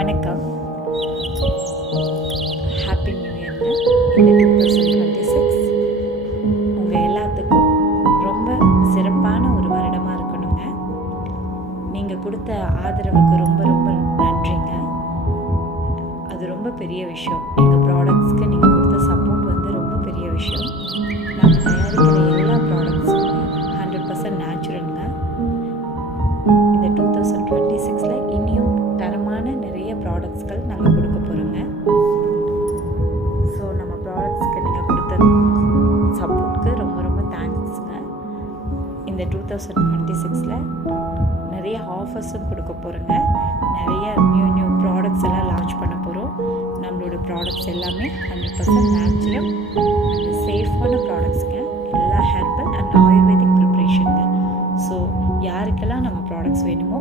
வணக்கம். Happy new இயர்ங்க. இந்த 2026 உங்கள் எல்லாத்துக்கும் ரொம்ப சிறப்பான ஒரு வருடமாக இருக்கணுங்க. நீங்கள் கொடுத்த ஆதரவுக்கு ரொம்ப ரொம்ப நன்றிங்க. அது ரொம்ப பெரிய விஷயம். எங்கள் ப்ராடக்ட்ஸ்க்கு நீங்கள் கொடுத்த சப்போர்ட் வந்து ரொம்ப பெரிய விஷயம். நாங்கள் தயாரிக்கிற எல்லா ப்ராடக்ட்ஸுமே 100% நேச்சுரலுங்க. இந்த 2026 இனியும் தரமான நிறைய ப்ராடக்ட்ஸ்கள் நாங்கள் கொடுக்க போகிறோங்க. ஸோ நம்ம ப்ராடக்ட்ஸ்க்கு நீங்கள் கொடுத்த சப்போர்ட்க்கு ரொம்ப ரொம்ப தேங்க்ஸுங்க. இந்த 2026 நிறைய ஆஃபர்ஸும் கொடுக்க போகிறோங்க. நிறைய நியூ ப்ராடக்ட்ஸ் எல்லாம் லான்ச் பண்ண போகிறோம். நம்மளோட ப்ராடக்ட்ஸ் எல்லாமே 100% நேச்சுரல் அண்ட் சேஃபான ப்ராடக்ட்ஸுங்க. எல்லாம் ஹெர்பல் அண்ட் ஆயுர்வேதிக் ப்ரிப்ரேஷனுங்க. ஸோ யாருக்கெல்லாம் நம்ம ப்ராடக்ட்ஸ் வேணுமோ